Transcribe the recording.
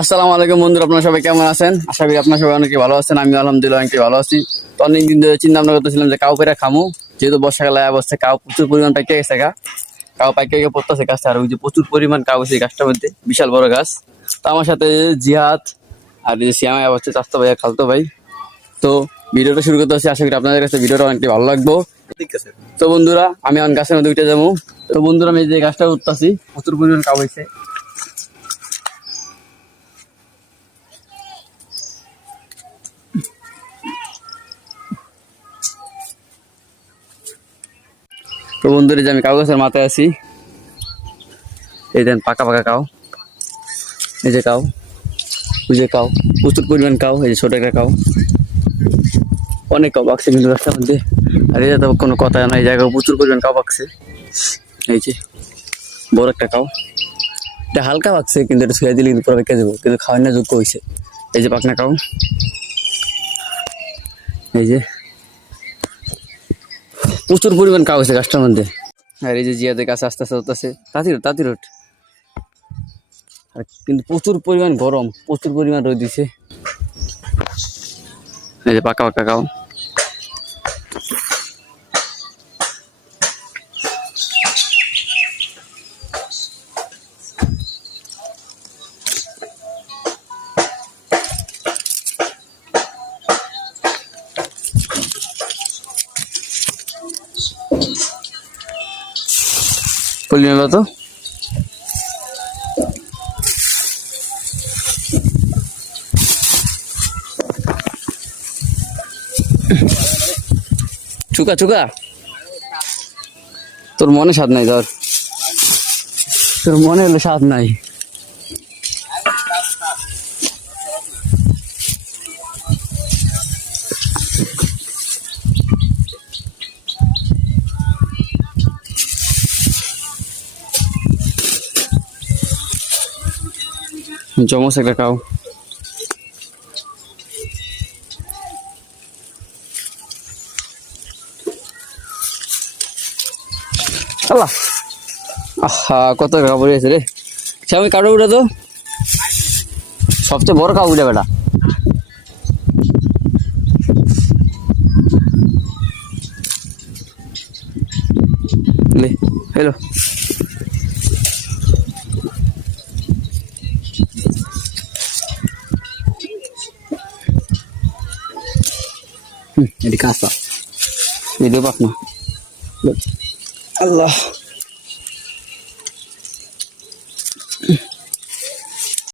আসসালামু আলাইকুম বন্ধুরা, আপনারা সবাই কেমন আছেন? আশা করি আপনারা সবাই অনেক ভালো আছেন। আমি আলহামদুলিল্লাহ অনেক ভালো আছি। তো অনেকদিন ধরে চিন্তা ভাবনা করতেছিলাম যে কাউ পেরা খামু, যেহেতু বর্ষাকালে অবস্থা কাউ প্রচুর পরিমাণ পাইকে গেছে কাউ পাইকে গিয়ে পড়তেছে গাছটা, আর ওই যে প্রচুর পরিমাণ কাউ আছে গাছটার মধ্যে, বিশাল বড় গাছ। তো আমার সাথে জিহাদ আর এই যে শ্যামাই হচ্ছে চাস্তো ভাই আর খালতো ভাই। তো ভিডিওটা শুরু করতে হচ্ছে, আশা করি আপনাদের কাছে ভিডিওটা অনেকটি ভালো লাগবো। তো বন্ধুরা, আমি এখন গাছের মধ্যে উঠে যাবো। তো বন্ধুরা, আমি যে গাছটা উঠতেছি প্রচুর পরিমাণ কাউ হয়েছে। তো বন্ধুরা, যে আমি কাউ গাছের মাথায় আছি, এই দেন পাকা পাকা কাউ, এই যে কাউ, ওই যে কাউ, প্রচুর পরিমাণ কাউ, এই যে ছোট একটা কাউ, অনেক কাউ পাকছে কিন্তু রাস্তার মধ্যে। আর এই তো কোনো কথা নাই, এই জায়গায় প্রচুর পরিমাণ কাউ পাকছে। এই যে বড় একটা কাউ, এটা হালকা পাকছে কিন্তু এটা ছুঁয়ে দিলে কিন্তু পুরো পেকে যাবো, কিন্তু খাওয়ার না যোগ্য হয়েছে। এই যে পাকনা কাউ, এই যে প্রচুর পরিমাণ কাউ আছে গাছটার মধ্যে। আর এই যে জিয়াদের কাছে আস্তে আস্তে হতেছে, তাঁতি রোড। আর কিন্তু প্রচুর পরিমাণ গরম, প্রচুর পরিমাণ রোদ দিছে। এই যে পাকা পাকা কাউ, পলি নেলো তো। চুকা চুকা, তোর মনে স্বাদ নাই, তোর মনে হলো স্বাদ নাই। জমস একটা কাউ, আল্লাহ আহা কত কাপড় আছে রে। আমি কাটো উঠে তো, সবচেয়ে বড় কাউ উঠে বেটা। লে হ্যালো, এটি কাঁচা, ভিডিও পাক না। আল্লাহ